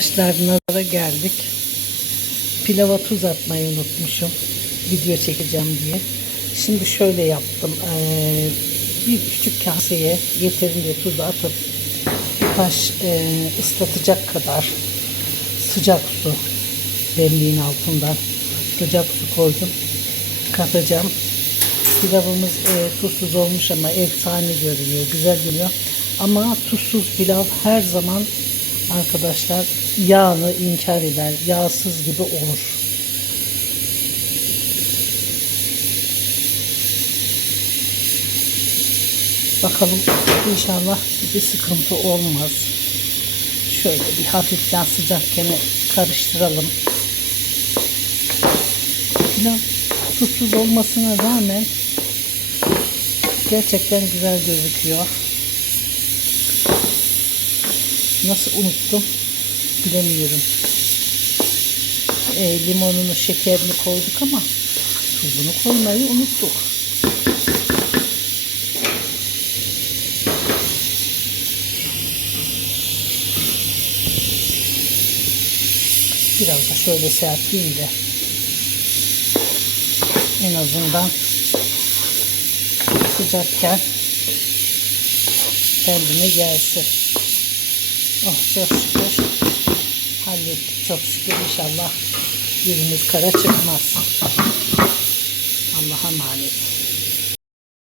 Arkadaşlar nazara geldik. Pilava tuz atmayı unutmuşum. Video çekeceğim diye. Şimdi şöyle yaptım. Ee, bir küçük kaseye yeterince tuz atıp birkaç e, ıslatacak kadar sıcak su demliğin altından sıcak su koydum. Katacağım. Pilavımız e, tuzsuz olmuş ama efsane görünüyor, güzel görünüyor. Ama tuzsuz pilav her zaman arkadaşlar yağını inkar eder, yağsız gibi olur. Bakalım inşallah bir sıkıntı olmaz. Şöyle bir hafiften sıcakken karıştıralım. Pilav tuzsuz olmasına rağmen gerçekten güzel gözüküyor. Nasıl unuttum bilemiyorum. E, limonunu, şekerini koyduk ama tuzunu koymayı unuttuk. Biraz da şöyle serpeyim de en azından sıcakken kendine gelsin. Oh çok şükür hallettik çok şükür inşallah yüzümüz kara çıkmaz. Allah'a emanet.